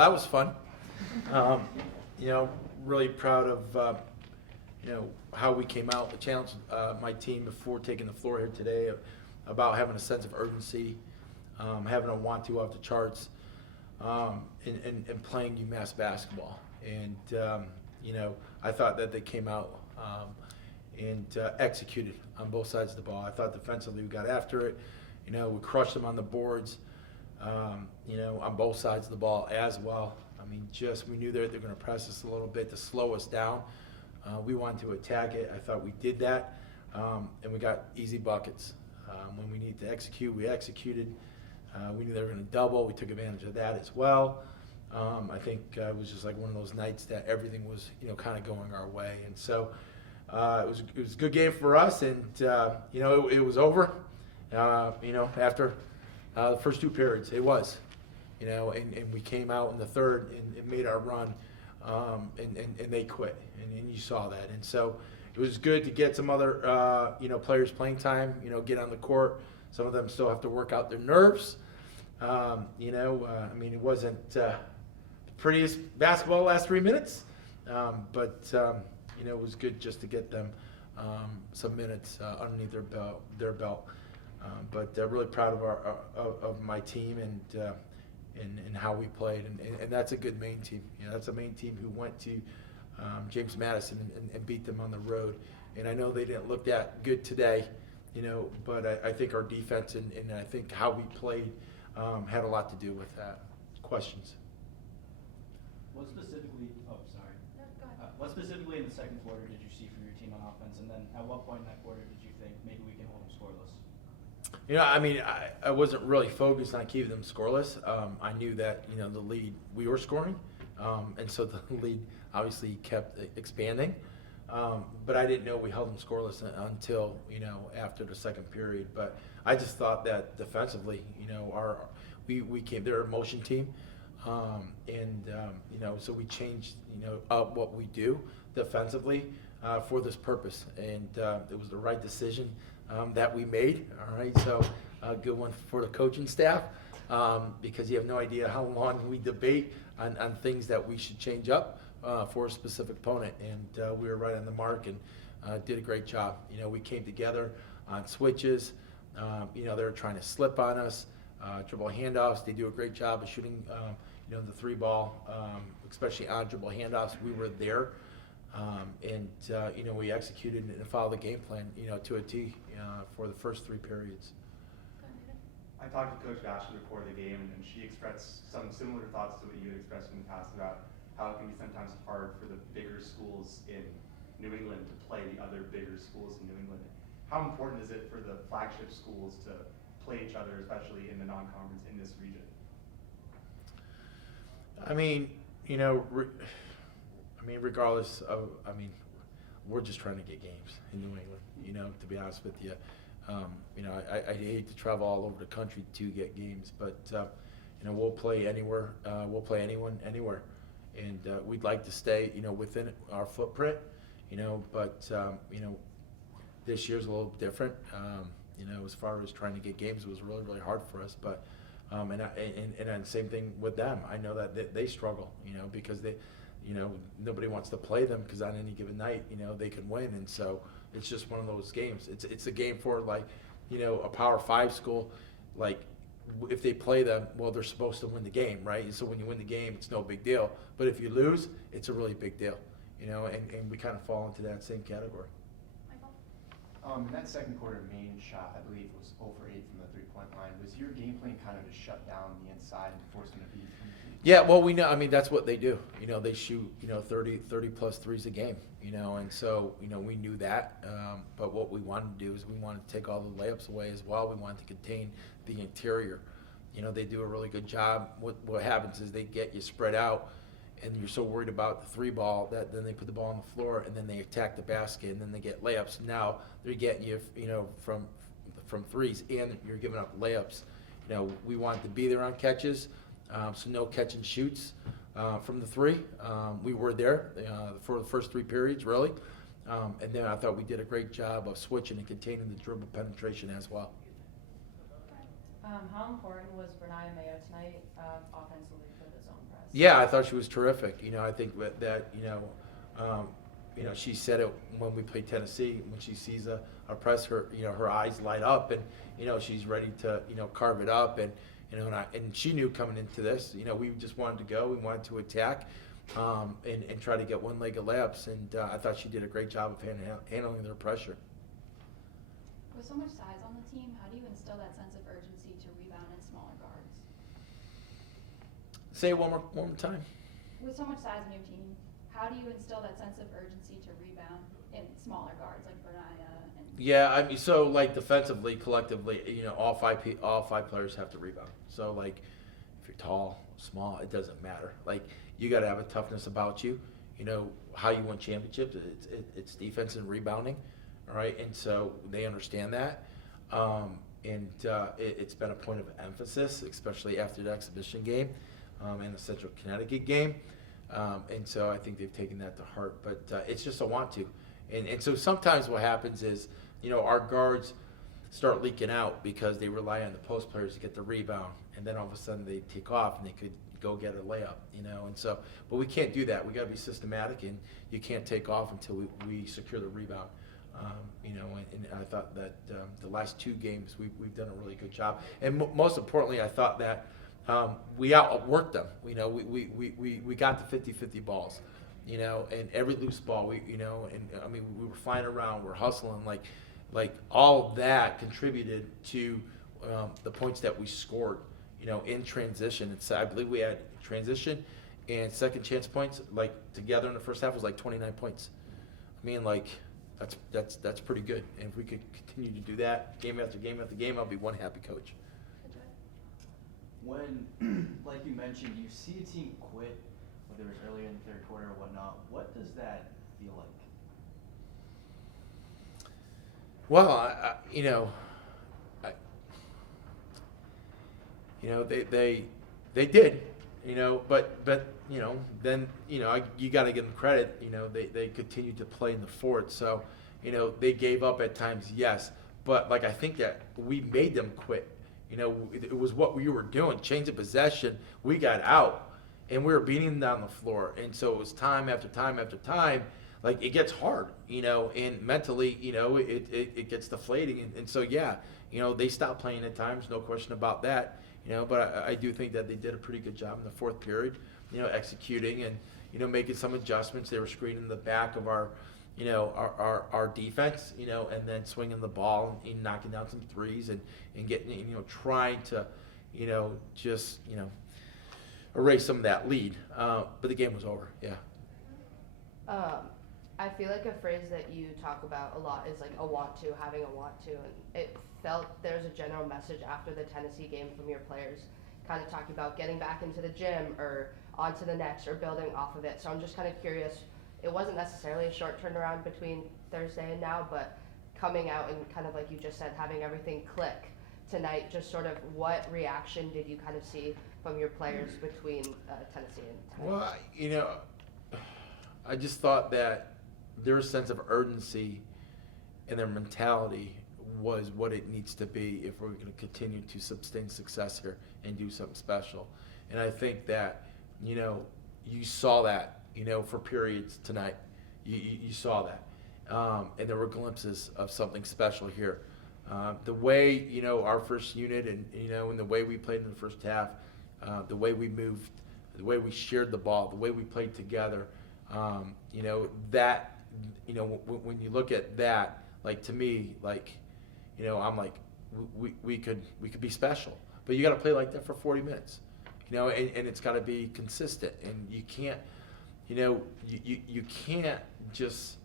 that was fun. Really proud of how we came out. I challenged my team before taking the floor here today about having a sense of urgency, having a want to off the charts, and playing UMass basketball. And I thought that they came out and executed on both sides of the ball. I thought defensively we got after it. We crushed them on the boards. On both sides of the ball as well. I mean, we knew they're going to press us a little bit to slow us down. We wanted to attack it. I thought we did that, and we got easy buckets. When we needed to execute, we executed. We knew they were going to double. We took advantage of that as well. I think it was just like one of those nights that everything was, kind of going our way. And so it was a good game for us, and it was over. After the first 2 periods, it was. And we came out in the third and made our run, and they quit, and you saw that. And so it was good to get some other, players playing time, get on the court. Some of them still have to work out their nerves. It wasn't the prettiest basketball last 3 minutes, but it was good just to get them some minutes underneath their belt. But really proud of my team and how we played, and that's a good Maine team. That's a Maine team who went to James Madison and beat them on the road. And I know they didn't look that good today, but I think our defense and I think how we played had a lot to do with that. Questions? What specifically in the second quarter did you see from your team on offense, and then at what point in that quarter did you think maybe we can hold them scoreless? I wasn't really focused on keeping them scoreless. I knew that, the lead, we were scoring, and so the lead obviously kept expanding. But I didn't know we held them scoreless until, after the second period. But I just thought that defensively, we came, they're a motion team. So we changed, up what we do defensively for this purpose. And it was the right decision that we made. All right, so a good one for the coaching staff, because you have no idea how long we debate on things that we should change up for a specific opponent. And we were right on the mark and did a great job. We came together on switches. They were trying to slip on us, dribble handoffs. They do a great job of shooting, the 3-ball, especially on dribble handoffs. We were there. We executed and followed the game plan, to a T for the first 3 periods. I talked to Coach Ashley before the game, and she expressed some similar thoughts to what you had expressed in the past about how it can be sometimes hard for the bigger schools in New England to play the other bigger schools in New England. How important is it for the flagship schools to play each other, especially in the non-conference in this region? Regardless of, we're just trying to get games in New England, to be honest with you. I hate to travel all over the country to get games, but, we'll play anywhere. We'll play anyone, anywhere. And we'd like to stay, within our footprint, but, this year's a little different. As far as trying to get games, it was really, really hard for us. But, and same thing with them. I know that they struggle, because they, nobody wants to play them because on any given night, they can win. And so it's just one of those games. It's a game for a Power 5 school. Like, if they play them, well, they're supposed to win the game, right? And so when you win the game, it's no big deal. But if you lose, it's a really big deal, and we kind of fall into that same category. In that second quarter, Maine shot, I believe, was 0 for 8 from the 3-point line. Was your game plan kind of to shut down the inside and force them to beat? Yeah, well, we know. That's what they do. They shoot, 30 plus threes a game. And so, we knew that. But what we wanted to do is we wanted to take all the layups away as well. We wanted to contain the interior. They do a really good job. What happens is they get you spread out, and you're so worried about the 3-ball that then they put the ball on the floor and then they attack the basket and then they get layups. Now they're getting you, from threes, and you're giving up layups. We wanted to be there on catches, so no catch and shoots from the 3. We were there for the first 3 periods, really. And then I thought we did a great job of switching and containing the dribble penetration as well. How important was Bernard Mayo tonight offensively for the zone press? Yeah, I thought she was terrific. I think she said it when we played Tennessee. When she sees a press, her eyes light up, and she's ready to carve it up. And and she knew coming into this. We just wanted to go. We wanted to attack, and try to get one-legged layups. And I thought she did a great job of handling their pressure. With so much size on the team, how do you instill that sense of urgency to rebound in smaller guards? Say it one more time. With so much size in your team, how do you instill that sense of urgency to rebound in smaller guards like Bernaya and? Yeah, I mean, so like defensively, collectively, all five players have to rebound. So like, if you're tall, small, it doesn't matter. Like, you got to have a toughness about you. How you win championships. It's defense and rebounding, all right. And so they understand that, it's been a point of emphasis, especially after the exhibition game, and the Central Connecticut game. And so I think they've taken that to heart. But it's just a want to. And so sometimes what happens is, our guards start leaking out because they rely on the post players to get the rebound, and then all of a sudden they take off and they could go get a layup, and so, but we can't do that. We got to be systematic, and you can't take off until we secure the rebound. And I thought that the last two games we've done a really good job, and most importantly, I thought that we outworked them. We got the 50-50 balls, and every loose ball, and I mean, we were flying around, we're hustling, like all of that contributed to the points that we scored, in transition. And so I believe we had transition and second chance points, like together in the first half was like 29 points. I mean, like that's pretty good. And if we could continue to do that game after game after game, I'll be one happy coach. When, like you mentioned, you see a team quit, whether it's earlier in the third quarter or whatnot, what does that feel like? Well, they did, but then you got to give them credit. They continued to play in the fort, so they gave up at times, yes, but like I think that we made them quit. It was what we were doing, change of possession. We got out, and we were beating them down the floor, and so it was time after time after time. Like, it gets hard, and mentally, it gets deflating, and so yeah, they stopped playing at times, no question about that. But I do think that they did a pretty good job in the fourth period, executing and making some adjustments. They were screening the back of our defense, and then swinging the ball and knocking down some threes and getting, trying to, just, erase some of that lead. But the game was over, yeah. I feel like a phrase that you talk about a lot is like having a want to, and it felt there's a general message after the Tennessee game from your players, kind of talking about getting back into the gym or onto the next or building off of it. So I'm just kind of curious, it wasn't necessarily a short turnaround between Thursday and now, but coming out and kind of like you just said, having everything click tonight, just sort of what reaction did you kind of see from your players between Tennessee and tonight? Well, I just thought that their sense of urgency and their mentality was what it needs to be if we're going to continue to sustain success here and do something special. And I think that, you saw that, for periods tonight. You saw that. And there were glimpses of something special here. The way, our first unit and the way we played in the first half, the way we moved, the way we shared the ball, the way we played together, that, when you look at that, like, to me, like, I'm like, we could be special, but you got to play like that for 40 minutes, and it's got to be consistent, and you can't, you can't just,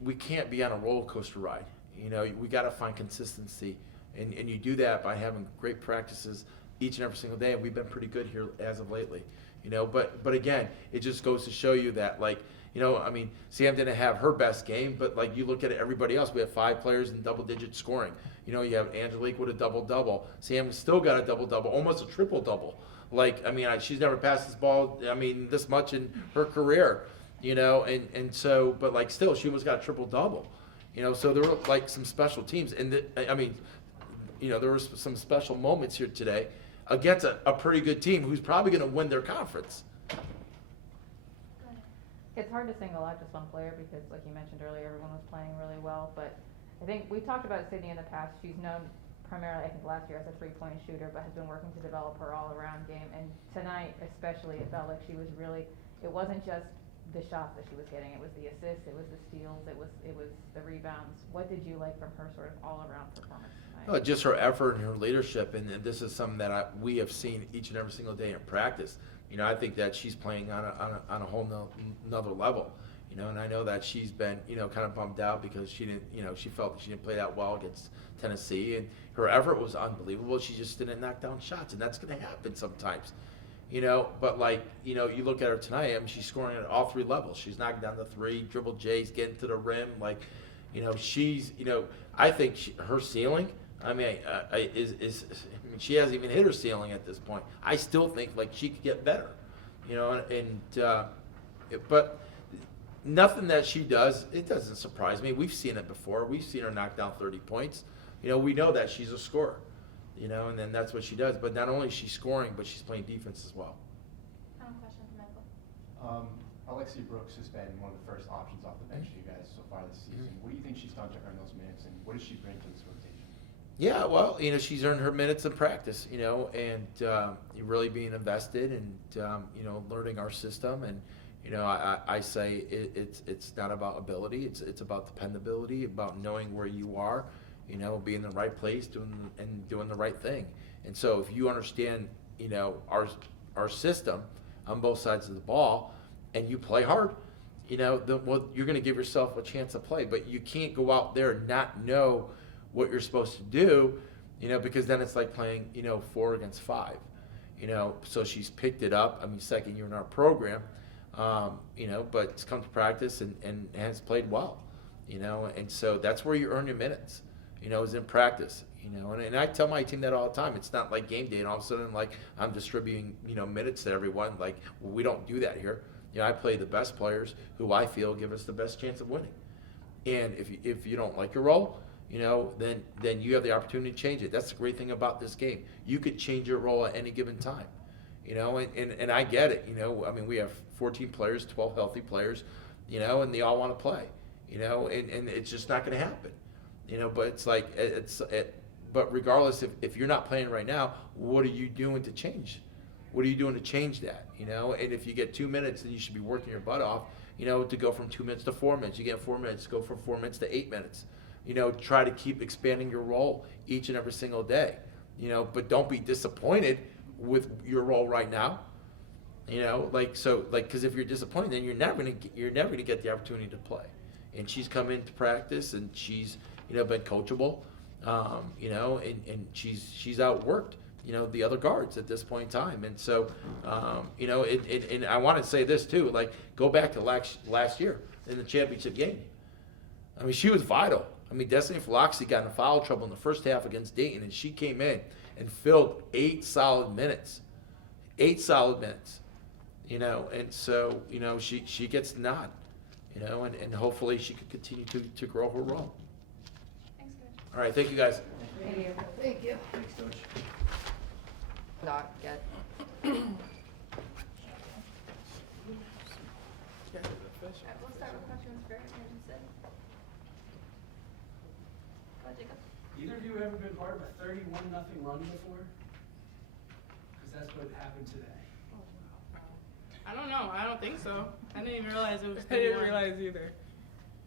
we can't be on a roller coaster ride. We got to find consistency, and you do that by having great practices each and every single day, and we've been pretty good here as of lately. But again, it just goes to show you that, like, I mean, Sam didn't have her best game, but like, you look at everybody else, we have 5 players in double-digit scoring. You have Angelique with a double-double. Sam still got a double-double, almost a triple-double. Like, I mean, she's never passed this ball, this much in her career, and so, but like, still, she almost got a triple-double. So there were like some special teams, and there were some special moments here today. against a pretty good team who's probably going to win their conference. It's hard to single out just one player because, like you mentioned earlier, everyone was playing really well. But I think we talked about Sydney in the past. She's known primarily, I think, last year as a three-point shooter, but has been working to develop her all-around game. And tonight, especially, it felt like she was really. It wasn't just the shots that she was getting; it was the assists, it was the steals, it was the rebounds. What did you like from her sort of all-around performance tonight? Just her effort and her leadership, and this is something that we have seen each and every single day in practice. I think that she's playing on a whole another level. And I know that she's been, kind of bummed out because she didn't, she felt that she didn't play that well against Tennessee, and her effort was unbelievable. She just didn't knock down shots, and that's going to happen sometimes. But you look at her tonight. I mean, she's scoring at all three levels. She's knocking down the three, dribble J's, getting to the rim. She's, I think her ceiling. I mean, she hasn't even hit her ceiling at this point. I still think she could get better, but nothing that she does, it doesn't surprise me. We've seen it before. We've seen her knock down 30 points. We know that she's a scorer, and then that's what she does. But not only is she scoring, but she's playing defense as well. Final question for Michael. Alexia Brooks has been one of the first options off the bench for you guys so far this season. What do you think she's done to earn those minutes, and what does she bring to this rotation? Yeah, well, she's earned her minutes in practice, and really being invested and, learning our system. And, I say it's not about ability. It's about dependability, about knowing where you are, being in the right place, doing the right thing. And so if you understand, our system on both sides of the ball and you play hard, you're going to give yourself a chance to play. But you can't go out there and not know what you're supposed to do, because then it's like playing, 4 against 5, so she's picked it up. I mean, second year in our program, but it's come to practice and has played well, and so that's where you earn your minutes, is in practice, and I tell my team that all the time. It's not like game day and all of a sudden I'm distributing, minutes to everyone. We don't do that here. I play the best players who I feel give us the best chance of winning, and if you don't like your role, then you have the opportunity to change it. That's the great thing about this game. You could change your role at any given time, and I get it. I mean, we have 14 players, 12 healthy players, and they all want to play, and it's just not going to happen, but but regardless, if you're not playing right now, what are you doing to change? What are you doing to change that? And if you get 2 minutes, then you should be working your butt off, to go from 2 minutes to 4 minutes. You get 4 minutes, go from 4 minutes to 8 minutes. Try to keep expanding your role each and every single day, but don't be disappointed with your role right now, because if you're disappointed, then you're never gonna get the opportunity to play. And she's come into practice and she's, been coachable, and she's outworked, the other guards at this point in time. And so, and I want to say this too, go back to last year in the championship game. I mean, she was vital. I mean, Destiny Philoxy got in foul trouble in the first half against Dayton, and she came in and filled 8 solid minutes. 8 solid minutes. And so, she gets the nod, and hopefully she can continue to grow her role. Thanks, Coach. All right, thank you guys. Thank you. Thank you. Thanks, Coach. Not yet. Alright, we'll start with questions for Anderson. Go, Jacob. Either of you ever been part of a 31-0 run before? Because that's what happened today. I don't know. I don't think so. I didn't even realize it was. I didn't realize either.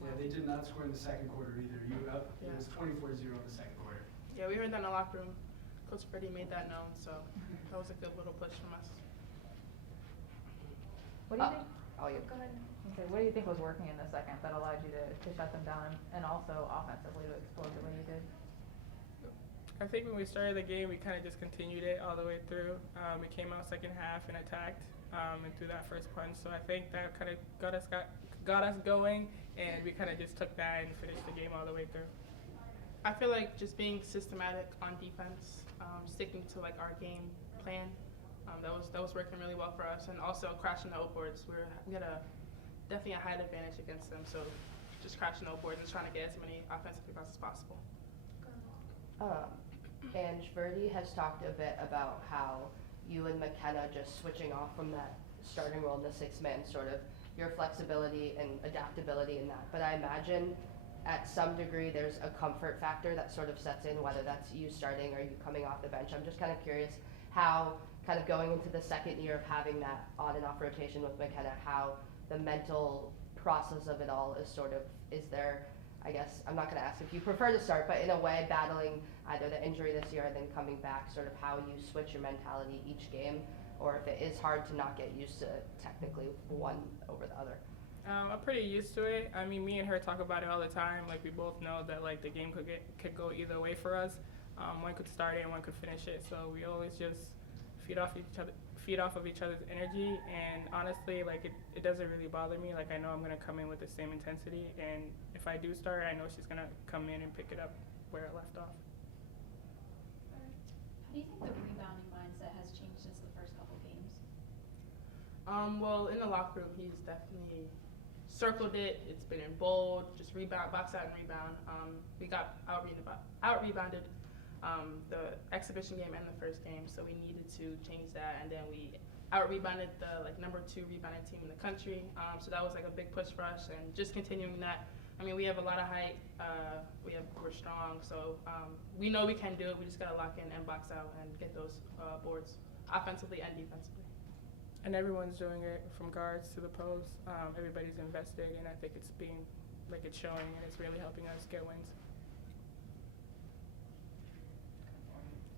Yeah, they did not score in the second quarter either. It Yeah. was 24-0 in the second quarter. Yeah, we heard that in the locker room. Coach Freddie made that known, so that was a good little push from us. What do you think? Oh, you. Go ahead. Okay, what do you think was working in the second that allowed you to shut them down and also offensively to explode the way you did? I think when we started the game, we kind of just continued it all the way through. We came out second half and attacked and threw that first punch. So I think that kind of got us going, and we kind of just took that and finished the game all the way through. I feel like just being systematic on defense, sticking to our game plan, that was working really well for us, and also crashing the outboards. We had definitely a height advantage against them, so just crashing the outboards and trying to get as many offensive rebounds as possible. And Verdi has talked a bit about how you and McKenna just switching off from that starting role in the six-man, sort of your flexibility and adaptability in that. But I imagine at some degree there's a comfort factor that sort of sets in, whether that's you starting or you coming off the bench. I'm just kind of curious how, kind of going into the second year of having that on and off rotation with McKenna, how the mental process of it all is sort of, is there, I guess, I'm not going to ask if you prefer to start, but in a way battling either the injury this year and then coming back, sort of how you switch your mentality each game, or if it is hard to not get used to technically one over the other. I'm pretty used to it. I mean, me and her talk about it all the time. Like, we both know that like the game could go either way for us. One could start it and one could finish it. So we always just feed off of each other's energy. And honestly, like it doesn't really bother me. Like, I know I'm gonna come in with the same intensity, and if I do start, I know she's gonna come in and pick it up where it left off. How do you think the rebounding mindset has changed since the first couple games? Well, in the locker room, he's definitely circled it. It's been in bold, just rebound, box out and rebound. We got out-rebounded the exhibition game and the first game, so we needed to change that. And then we out-rebounded the number 2 rebounding team in the country. So that was like a big push for us, and just continuing that. I mean, we have a lot of height. We're strong, so we know we can do it. We just gotta lock in and box out and get those boards, offensively and defensively. And everyone's doing it from guards to the post. Everybody's invested, and I think it's showing, and it's really helping us get wins.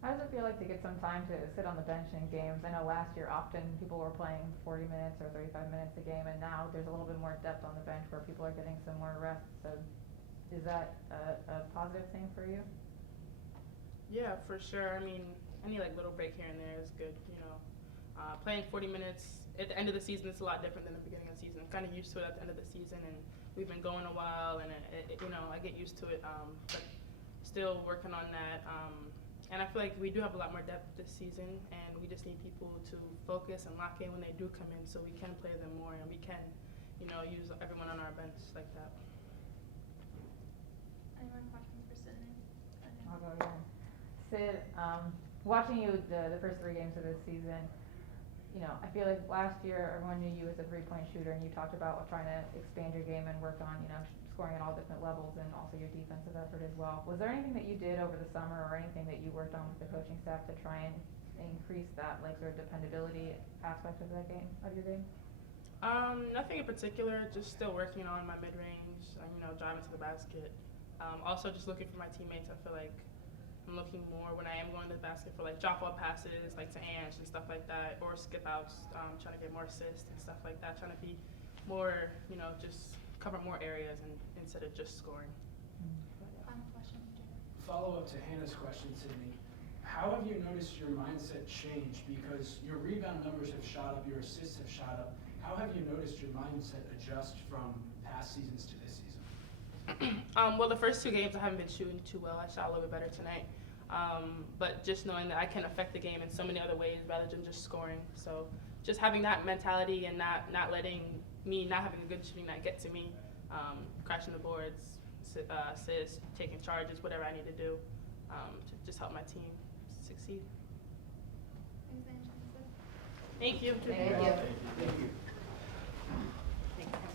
How does it feel like to get some time to sit on the bench in games? I know last year often people were playing 40 minutes or 35 minutes a game, and now there's a little bit more depth on the bench where people are getting some more rest. So is that a positive thing for you? Yeah, for sure. I mean, any little break here and there is good, you know. Playing 40 minutes at the end of the season is a lot different than the beginning of the season. I'm kind of used to it at the end of the season, and we've been going a while, and I get used to it, but still working on that. And I feel like we do have a lot more depth this season, and we just need people to focus and lock in when they do come in, so we can play them more, and we can, use everyone on our bench like that. Any more questions for Sydney? I'll go again. Sid, watching you the first 3 games of this season, I feel like last year everyone knew you as a 3-point shooter, and you talked about trying to expand your game and work on, scoring at all different levels, and also your defensive effort as well. Was there anything that you did over the summer or anything that you worked on with the coaching staff to try and increase that sort of dependability aspect of your game? Nothing in particular, just still working on my mid-range, driving to the basket. Also just looking for my teammates. I feel like I'm looking more when I am going to the basket for drop-off passes, to Ange and stuff like that, or skip outs, trying to get more assists and stuff like that, trying to be more, just cover more areas instead of just scoring. Final question. Follow up to Hannah's question, Sydney. How have you noticed your mindset change? Because your rebound numbers have shot up, your assists have shot up. How have you noticed your mindset adjust from past seasons to this season? Well, the first 2 games I haven't been shooting too well. I shot a little bit better tonight. But just knowing that I can affect the game in so many other ways rather than just scoring. So just having that mentality and not letting me not having a good shooting night get to me, crashing the boards, assists, taking charges, whatever I need to do to just help my team succeed. Thanks, Angela. Thank you. Thank you.